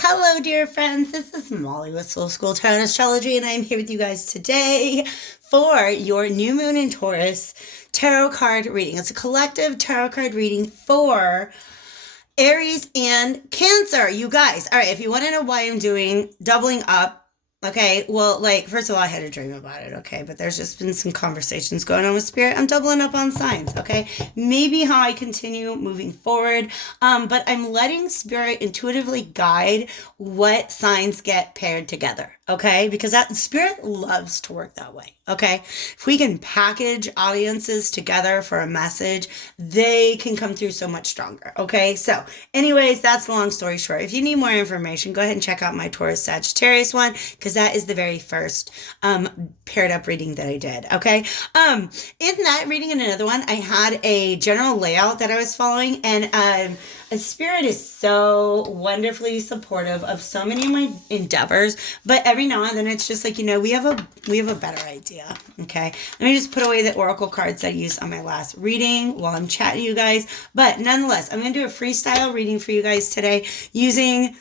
Hello, dear friends. This is Molly with Soul School Tarot and Astrology, and I'm here with you guys today for your new moon in Taurus tarot card reading. It's a collective tarot card reading for Aries and Cancer. You guys, all right, if you want to know why I'm doing doubling up, okay, well, first of all, I had a dream about it, okay, but there's just been some conversations going on with Spirit. I'm doubling up on signs, okay, maybe how I continue moving forward, but I'm letting Spirit intuitively guide what signs get paired together, okay, because that Spirit loves to work that way, okay. If we can package audiences together for a message, they can come through so much stronger, okay. So anyways, that's the long story short. If you need more information, go ahead and check out my Taurus Sagittarius one, because that is the very first paired up reading that I did, okay? In that reading and another one, I had a general layout that I was following, and a Spirit is so wonderfully supportive of so many of my endeavors, but every now and then it's just like, we have a better idea, okay? Let me just put away the oracle cards I used on my last reading while I'm chatting to you guys, but nonetheless, I'm going to do a freestyle reading for you guys today using...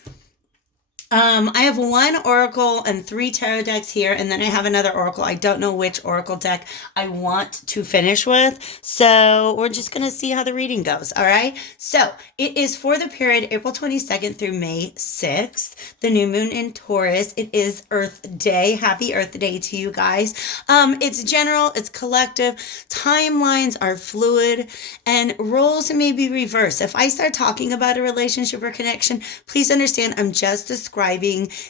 I have one oracle and 3 tarot decks here, and then I have another oracle. I don't know which oracle deck I want to finish with, so we're just going to see how the reading goes, all right? So it is for the period April 22nd through May 6th, the new moon in Taurus. It is Earth Day. Happy Earth Day to you guys. It's general, it's collective, timelines are fluid, and roles may be reversed. If I start talking about a relationship or connection, please understand I'm just describing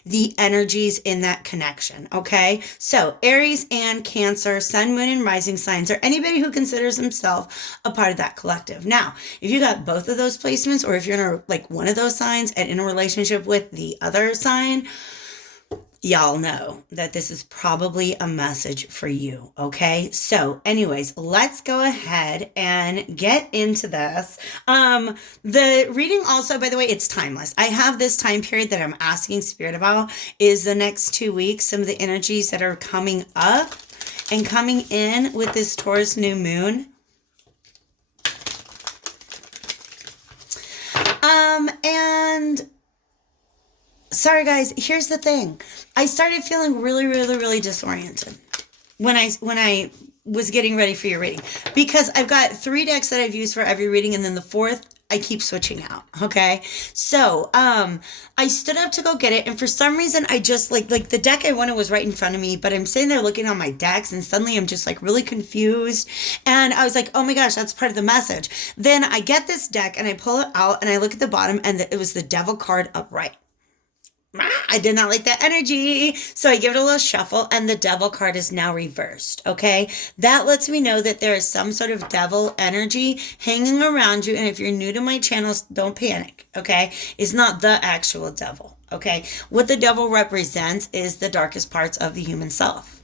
the energies in that connection, okay? So Aries and Cancer, Sun, Moon, and Rising signs, or anybody who considers himself a part of that collective. Now, if you got both of those placements, or if you're in one of those signs and in a relationship with the other sign, y'all know that this is probably a message for you, okay? So anyways, let's go ahead and get into this. The reading also, by the way, it's timeless. I have this time period that I'm asking Spirit about is the next 2 weeks, some of the energies that are coming up and coming in with this Taurus new moon. And sorry guys, here's the thing. I started feeling really disoriented when I was getting ready for your reading, because I've got 3 decks that I've used for every reading, and then the 4th I keep switching out, okay? So, I stood up to go get it, and for some reason I just like the deck I wanted was right in front of me, but I'm sitting there looking on my decks, and suddenly I'm just really confused, and I was like, oh my gosh, that's part of the message. Then I get this deck and I pull it out and I look at the bottom, and it was the Devil card upright. I did not like that energy. So I give it a little shuffle, and the Devil card is now reversed. Okay. That lets me know that there is some sort of devil energy hanging around you. And if you're new to my channel, don't panic. Okay. It's not the actual devil. Okay. What the devil represents is the darkest parts of the human self.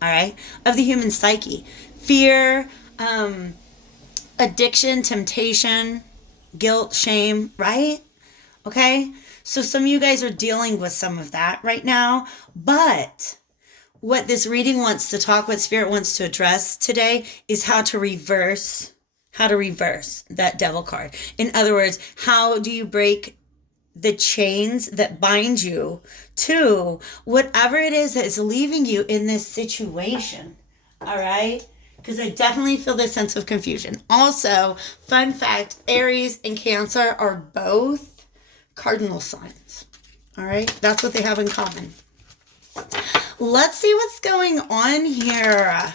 All right. Of the human psyche. Fear, addiction, temptation, guilt, shame, right? Okay. So some of you guys are dealing with some of that right now, but what this reading wants to talk, what Spirit wants to address today is how to reverse that Devil card. In other words, how do you break the chains that bind you to whatever it is that is leaving you in this situation, all right? Because I definitely feel this sense of confusion. Also, fun fact, Aries and Cancer are both cardinal signs. All right, that's what they have in common. Let's see what's going on here.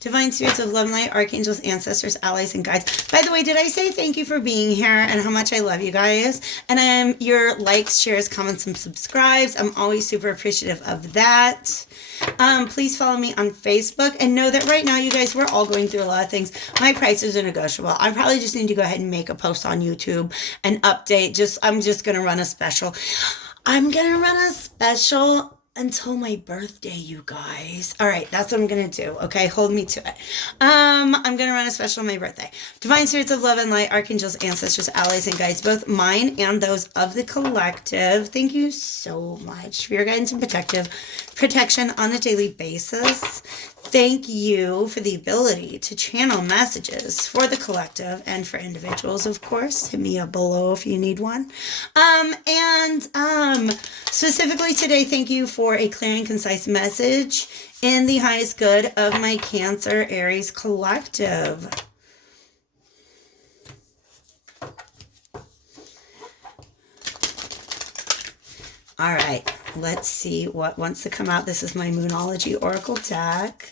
Divine spirits of love and light, archangels, ancestors, allies, and guides. By the way, did I say thank you for being here and how much I love you guys? And your likes, shares, comments, and subscribes. I'm always super appreciative of that. Please follow me on Facebook, and know that right now, you guys, we're all going through a lot of things. My prices are negotiable. I probably just need to go ahead and make a post on YouTube and update. I'm just going to run a special. I'm going to run a special until my birthday, you guys. All right, that's what I'm going to do. Okay, hold me to it. I'm going to run a special on my birthday. Divine spirits of love and light, archangels, ancestors, allies, and guides, both mine and those of the collective. Thank you so much for your guidance and protection on a daily basis. Thank you for the ability to channel messages for the collective and for individuals, of course. Hit me up below if you need one. Specifically today, thank you for a clear and concise message in the highest good of my Cancer Aries collective. All right, let's see what wants to come out. This is my Moonology Oracle deck.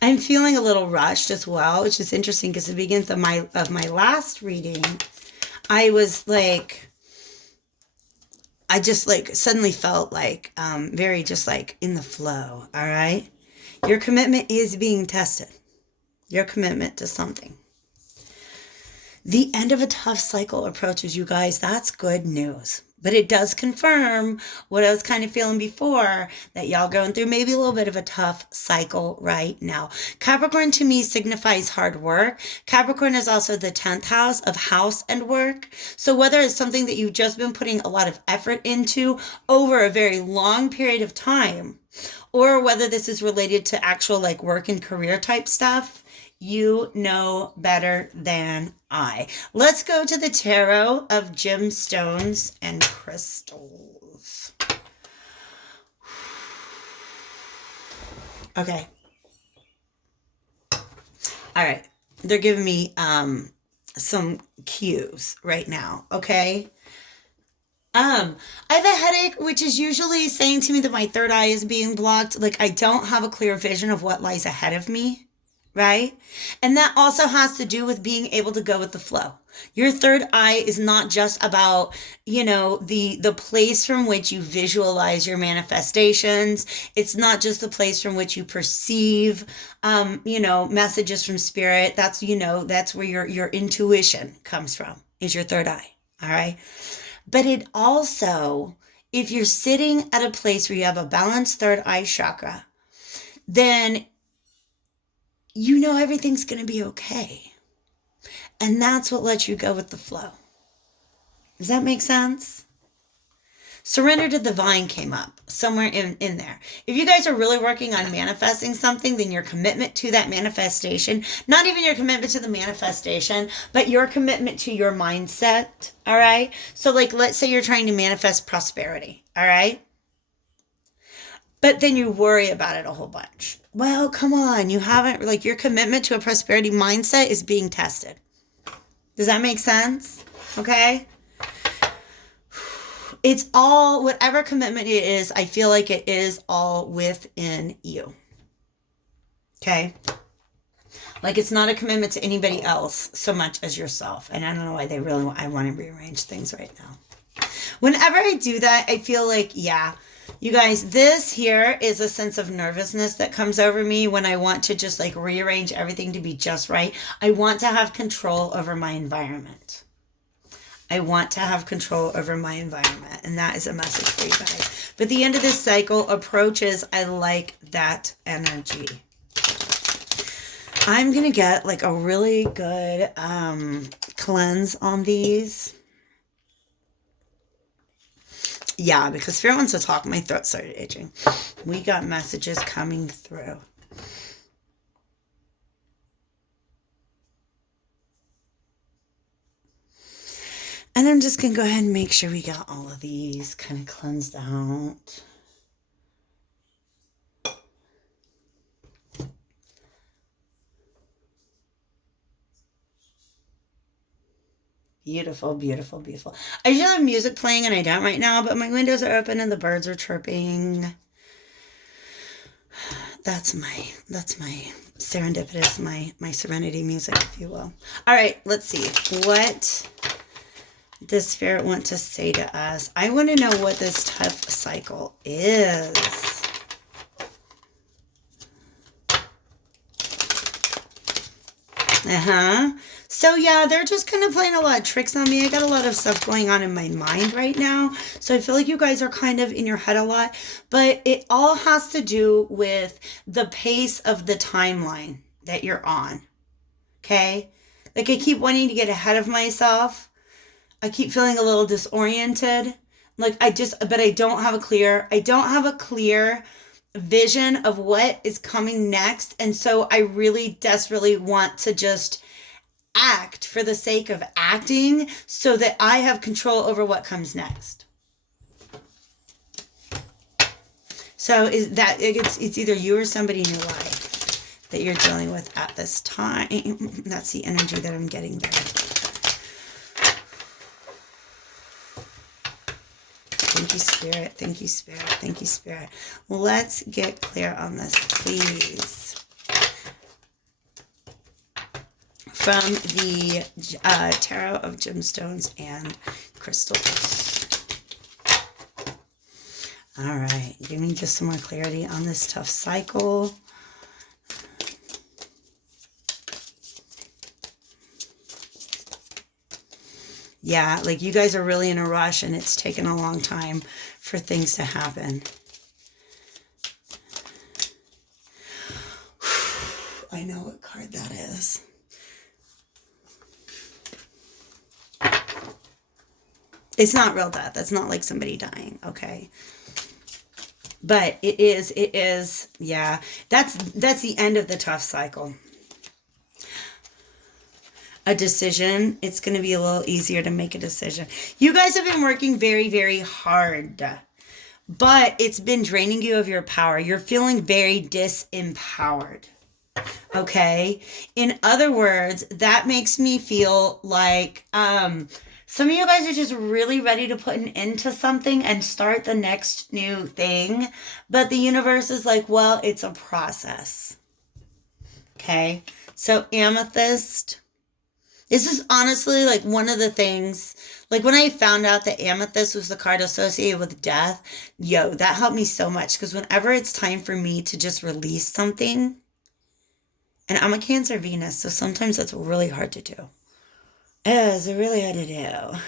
I'm feeling a little rushed as well, which is interesting because at the beginning of my last reading, I was like, I just like suddenly felt like very just like in the flow. All right, your commitment is being tested. Your commitment to something. The end of a tough cycle approaches, you guys. That's good news. But it does confirm what I was kind of feeling before, that y'all going through maybe a little bit of a tough cycle right now. Capricorn to me signifies hard work. Capricorn is also the 10th house of house and work. So whether it's something that you've just been putting a lot of effort into over a very long period of time, or whether this is related to actual like work and career type stuff, you know better than I. Let's go to the tarot of gemstones and crystals. Okay. All right. They're giving me some cues right now. Okay. I have a headache, which is usually saying to me that my third eye is being blocked. Like I don't have a clear vision of what lies ahead of me. Right? And that also has to do with being able to go with the flow. Your third eye is not just about, the place from which you visualize your manifestations. It's not just the place from which you perceive, messages from spirit. That's where your intuition comes from, is your third eye. All right. But it also, if you're sitting at a place where you have a balanced third eye chakra, then everything's going to be okay. And that's what lets you go with the flow. Does that make sense? Surrender to the divine came up somewhere in there. If you guys are really working on manifesting something, then your commitment to that manifestation, not even your commitment to the manifestation, but your commitment to your mindset, all right? So like, let's say you're trying to manifest prosperity, all right? But then you worry about it a whole bunch. Well, come on. You haven't, like, your commitment to a prosperity mindset is being tested. Does that make sense? Okay. It's all, whatever commitment it is, I feel like it is all within you. Okay. Like it's not a commitment to anybody else so much as yourself. And I don't know why I want to rearrange things right now. Whenever I do that, I feel like, yeah, you guys, this here is a sense of nervousness that comes over me when I want to just like rearrange everything to be just right. I want to have control over my environment. I want to have control over my environment. And that is a message for you guys. But the end of this cycle approaches. I like that energy. I'm going to get like a really good cleanse on these. Yeah, because Spirit wants to talk. My throat started itching. We got messages coming through. And I'm just going to go ahead and make sure we got all of these kind of cleansed out. Beautiful, beautiful, beautiful. I usually have music playing and I don't right now, but my windows are open and the birds are chirping. That's my serendipitous, my serenity music, if you will. All right, let's see. What does Spirit want to say to us? I want to know what this tough cycle is. So yeah, they're just kind of playing a lot of tricks on me. I got a lot of stuff going on in my mind right now. So I feel like you guys are kind of in your head a lot, but it all has to do with the pace of the timeline that you're on. Okay? Like I keep wanting to get ahead of myself. I keep feeling a little disoriented. Like but I don't have a clear vision of what is coming next. And so I really desperately want to just act for the sake of acting so that I have control over what comes next. So it's either you or somebody in your life that you're dealing with at this time. That's the energy that I'm getting there. Thank you, Spirit. Thank you, Spirit. Thank you, Spirit. Let's get clear on this, please. From the Tarot of Gemstones and Crystals. All right. Give me just some more clarity on this tough cycle. Yeah, like you guys are really in a rush and it's taken a long time for things to happen. I know what card that is. It's not real death. That's not like somebody dying, okay? But it is, yeah. That's the end of the tough cycle. A decision, it's going to be a little easier to make a decision. You guys have been working very, very hard, but it's been draining you of your power. You're feeling very disempowered, okay? In other words, that makes me feel like some of you guys are just really ready to put an end to something and start the next new thing, but the universe is like, well, it's a process, okay? So Amethyst. This is honestly like one of the things, like when I found out that Amethyst was the card associated with death, that helped me so much because whenever it's time for me to just release something, and I'm a Cancer Venus, so sometimes that's really hard to do. It's really hard to do.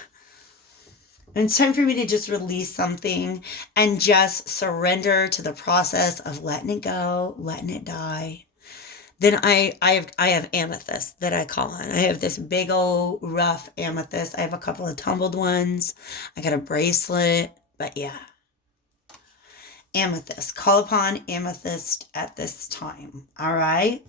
And it's time for me to just release something and just surrender to the process of letting it go, letting it die. Then I have amethyst that I call on. I have this big old rough amethyst. I have a couple of tumbled ones. I got a bracelet, but yeah. Amethyst. Call upon amethyst at this time. All right.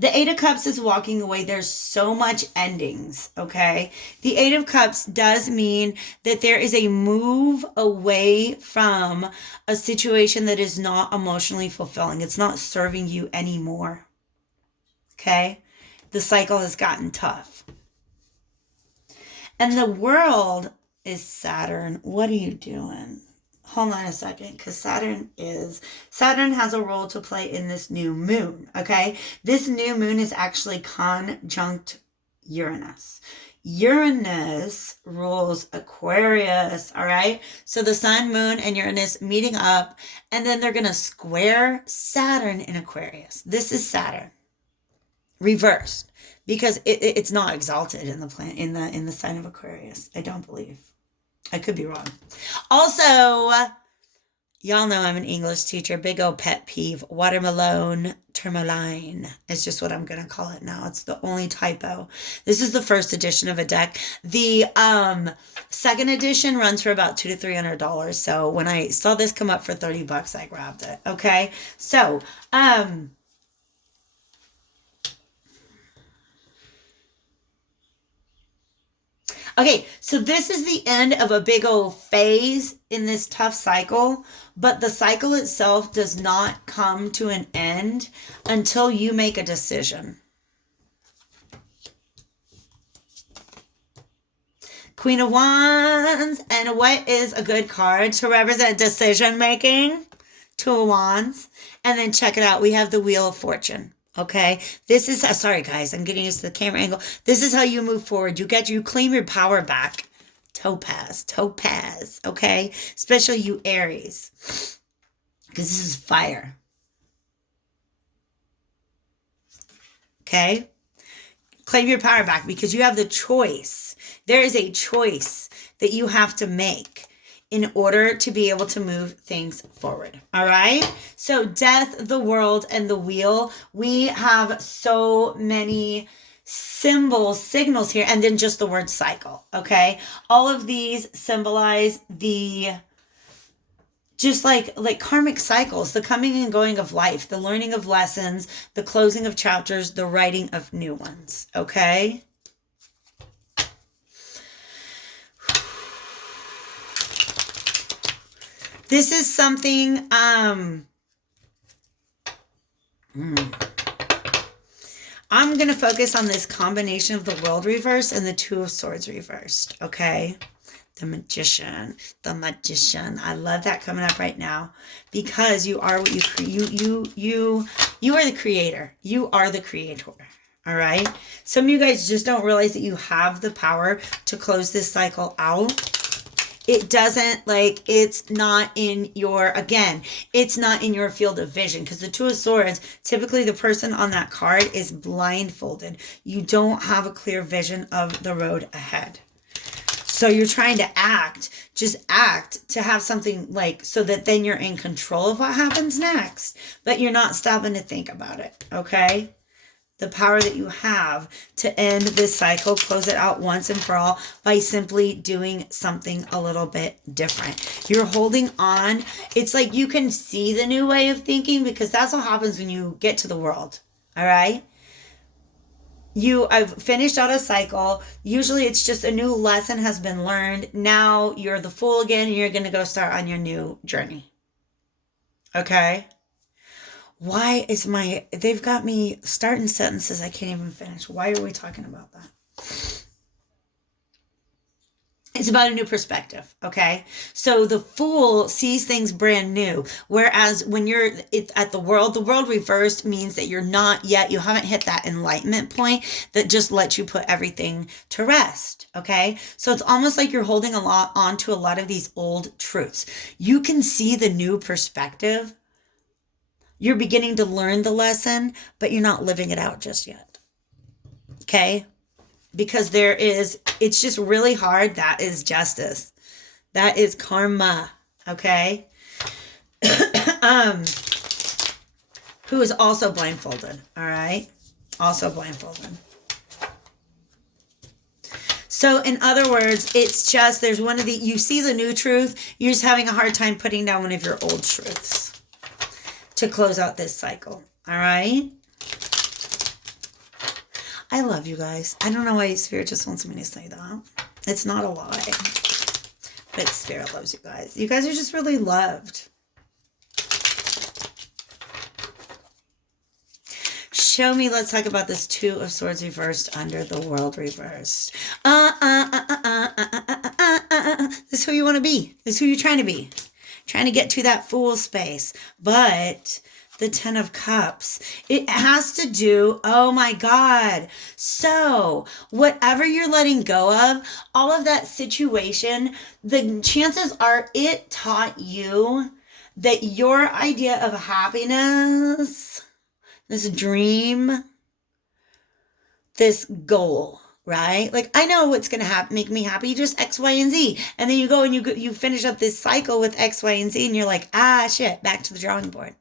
The Eight of Cups is walking away. There's so much endings, okay? The Eight of Cups does mean that there is a move away from a situation that is not emotionally fulfilling. It's not serving you anymore, okay? The cycle has gotten tough. And the World is Saturn. What are you doing? Hold on a second, because Saturn has a role to play in this new moon, okay? This new moon is actually conjunct Uranus. Uranus rules Aquarius, all right? So the sun, moon, and Uranus meeting up, and then they're going to square Saturn in Aquarius. This is Saturn reversed because it's not exalted in the planet in the sign of Aquarius. I don't believe. I could be wrong. Also, y'all know I'm an English teacher. Big old pet peeve. Watermelon tourmaline is just what I'm going to call it now. It's the only typo. This is the first edition of a deck. The second edition runs for about $200 to $300. So when I saw this come up for $30, I grabbed it. Okay. So, okay, so this is the end of a big old phase in this tough cycle, but the cycle itself does not come to an end until you make a decision. Queen of Wands, and what is a good card to represent decision making? Two of Wands, and then check it out. We have the Wheel of Fortune. Okay, this is, sorry guys, I'm getting used to the camera angle. This is how you move forward. You claim your power back. Topaz, okay? Especially you Aries, because this is fire. Okay? Claim your power back because you have the choice. There is a choice that you have to make in order to be able to move things forward. All right? So death, the world, and the wheel. We have so many signals here, and then just the word cycle, okay? All of these symbolize the, just like karmic cycles, the coming and going of life, the learning of lessons, the closing of chapters, the writing of new ones, okay? This is something, I'm going to focus on this combination of the World reversed and the Two of Swords reversed, okay? The Magician. I love that coming up right now because you are what you are the creator. You are the creator, all right? Some of you guys just don't realize that you have the power to close this cycle out. It doesn't, like, it's not in your, again, it's not in your field of vision, because the Two of Swords, typically the person on that card is blindfolded. You don't have a clear vision of the road ahead. So you're trying to just act to have something, like, so that then you're in control of what happens next, but you're not stopping to think about it, okay? The power that you have to end this cycle, close it out once and for all by simply doing something a little bit different. You're holding on. It's like you can see the new way of thinking, because that's what happens when you get to the world. All right. I've finished out a cycle. Usually it's just a new lesson has been learned. Now you're the Fool again, and you're going to go start on your new journey. Okay. Why is they've got me starting sentences I can't even finish. Why are we talking about that? It's about a new perspective, okay? So the Fool sees things brand new, whereas when you're at the world reversed means that you're not yet, you haven't hit that enlightenment point that just lets you put everything to rest, okay? So it's almost like you're holding on to a lot of these old truths. You can see the new perspective. You're beginning to learn the lesson, but you're not living it out just yet. Okay? Because it's just really hard. That is justice. That is karma. Okay? Who is also blindfolded. All right? Also blindfolded. So in other words, it's just, there's one of you see the new truth. You're just having a hard time putting down one of your old truths to close out this cycle. All right. I love you guys. I don't know why Spirit just wants me to say that. It's not a lie. But Spirit loves you guys. You guys are just really loved. Show me, let's talk about this Two of Swords reversed under the World reversed. This is who you want to be. This is who you're trying to be. Trying to get to that Fool space. But the Ten of Cups, it has to do, oh my God. So whatever you're letting go of, all of that situation, the chances are it taught you that your idea of happiness, this dream, this goal, right? Like, I know what's going to make me happy, just X, Y, and Z. And then you go and you finish up this cycle with X, Y, and Z, and you're like, shit, back to the drawing board.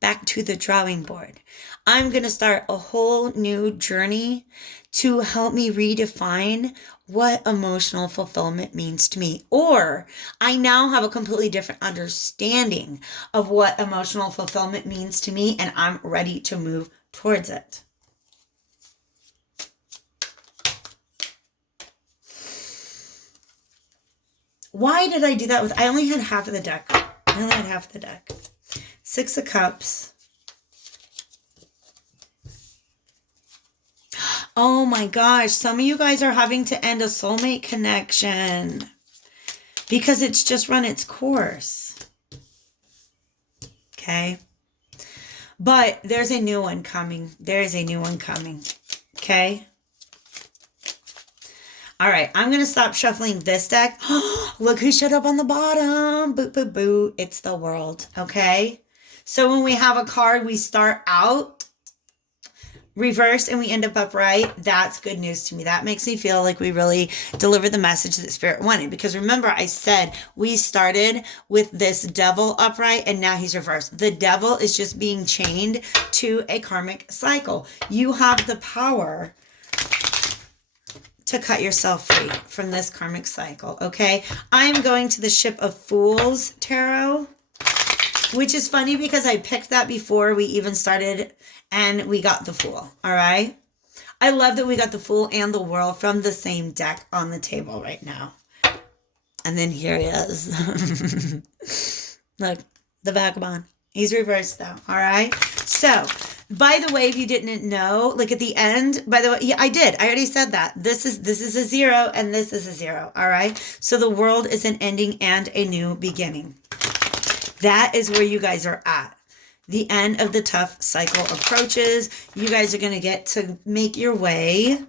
Back to the drawing board. I'm going to start a whole new journey to help me redefine what emotional fulfillment means to me. Or I now have a completely different understanding of what emotional fulfillment means to me, and I'm ready to move towards it. Why did I do that I only had half of the deck. Six of Cups. Oh my gosh. Some of you guys are having to end a soulmate connection because it's just run its course. Okay. But there's a new one coming. There is a new one coming. Okay. All right, I'm going to stop shuffling this deck. Look who showed up on the bottom. Boo, boo, boo. It's the World, okay? So when we have a card, we start out reverse and we end up upright. That's good news to me. That makes me feel like we really delivered the message that Spirit wanted. Because remember, I said we started with this Devil upright and now he's reversed. The Devil is just being chained to a karmic cycle. You have the power to cut yourself free from this karmic cycle, okay? I'm going to the Ship of Fools Tarot, which is funny because I picked that before we even started and we got the Fool, all right? I love that we got the Fool and the World from the same deck on the table right now. And then here he is. Look, the Vagabond. He's reversed though, all right? So, by the way, if you didn't know, like at the end, by the way, yeah, I did. I already said that. This is a 0 and this is a 0, all right? So the world is an ending and a new beginning. That is where you guys are at. The end of the tough cycle approaches. You guys are going to get to make your way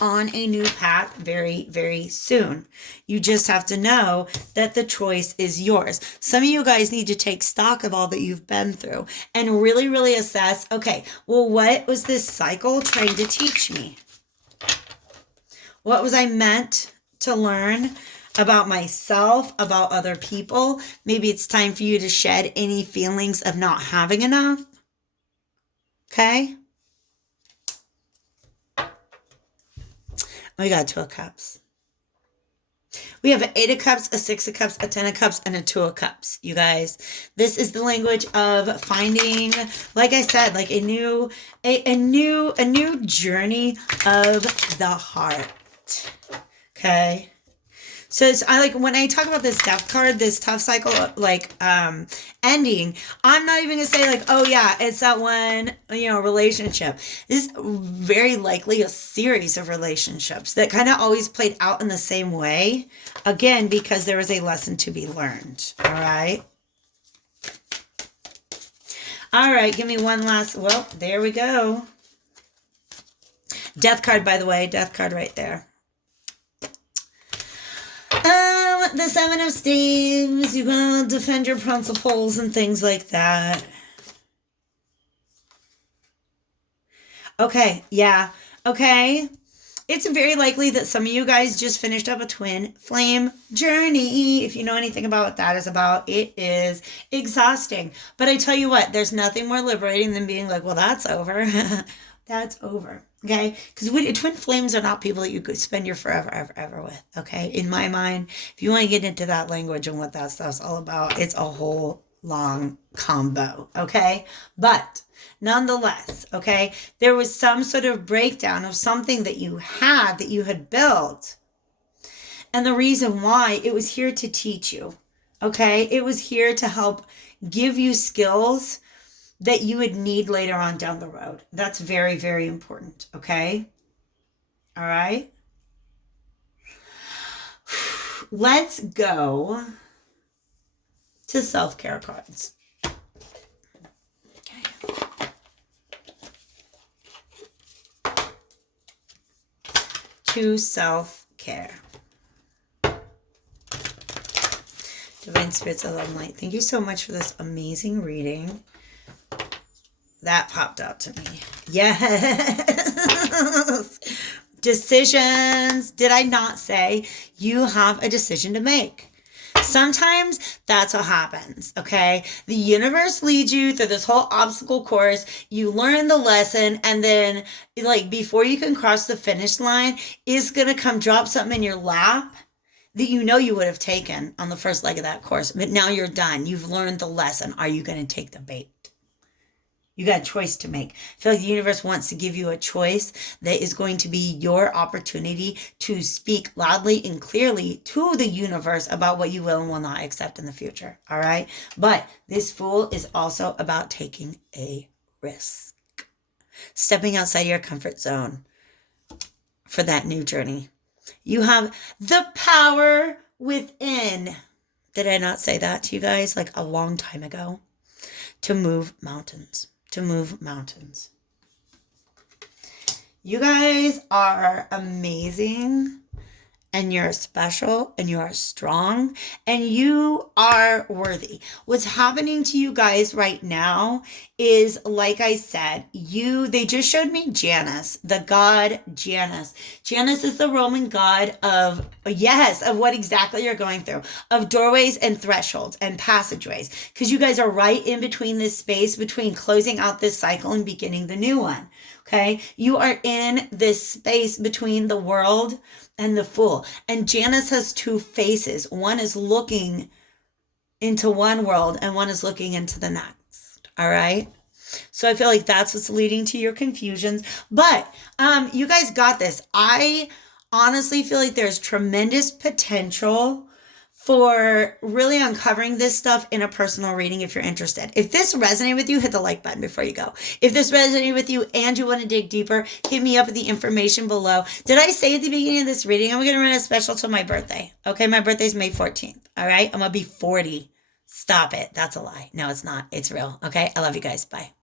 on a new path very, very soon. You just have to know that the choice is yours. Some of you guys need to take stock of all that you've been through and really, really assess, okay, well, what was this cycle trying to teach me? What was I meant to learn about myself, about other people? Maybe it's time for you to shed any feelings of not having enough. Okay? We got 2 of Cups. We have an 8 of Cups, a 6 of Cups, a 10 of Cups, and a 2 of Cups, you guys. This is the language of finding, like I said, like a new journey of the heart. Okay? So it's, I like when I talk about this death card, this tough cycle, like ending, I'm not even gonna say like, oh yeah, it's that one, relationship. This is very likely a series of relationships that kind of always played out in the same way. Again, because there was a lesson to be learned. All right. All right, give me one last, well, there we go. Death card, by the way, death card right there. The 7 of Staves, you're going to defend your principles and things like that. Okay, yeah, okay. It's very likely that some of you guys just finished up a twin flame journey. If you know anything about what that is about, it is exhausting. But I tell you what, there's nothing more liberating than being like, well, that's over. That's over. Okay? Because twin flames are not people that you could spend your forever, ever, ever with. Okay? In my mind, if you want to get into that language and what that stuff's all about, it's a whole long combo. Okay? But nonetheless, okay, there was some sort of breakdown of something that you had built. And the reason why, it was here to teach you. Okay? It was here to help give you skills that you would need later on down the road. That's very, very important, okay? All right? Let's go to self-care cards. Okay. To self-care. Divine Spirits of Love and Light, thank you so much for this amazing reading. That popped out to me. Yes. Decisions. Did I not say you have a decision to make? Sometimes that's what happens, okay? The universe leads you through this whole obstacle course. You learn the lesson, and then, like, before you can cross the finish line, it's going to come drop something in your lap that you know you would have taken on the first leg of that course. But now you're done. You've learned the lesson. Are you going to take the bait? You got a choice to make. I feel like the universe wants to give you a choice that is going to be your opportunity to speak loudly and clearly to the universe about what you will and will not accept in the future. All right? But this Fool is also about taking a risk. Stepping outside your comfort zone for that new journey. You have the power within. Did I not say that to you guys like a long time ago? To move mountains. To move mountains. You guys are amazing, and you're special, and you are strong, and you are worthy. What's happening to you guys right now is, like I said, they just showed me Janus, the god Janus. Janus is the Roman god of what exactly you're going through, of doorways and thresholds and passageways, because you guys are right in between this space between closing out this cycle and beginning the new one. Okay. You are in this space between the world and the Fool. And Janus has two faces. One is looking into one world and one is looking into the next. All right. So I feel like that's what's leading to your confusions. But you guys got this. I honestly feel like there's tremendous potential for really uncovering this stuff in a personal reading if you're interested. If this resonated with you, hit the like button before you go. If this resonated with you and you want to dig deeper, hit me up with the information below. Did I say at the beginning of this reading, I'm going to run a special till my birthday? Okay, my birthday's May 14th. All right, I'm going to be 40. Stop it. That's a lie. No, it's not. It's real. Okay, I love you guys. Bye.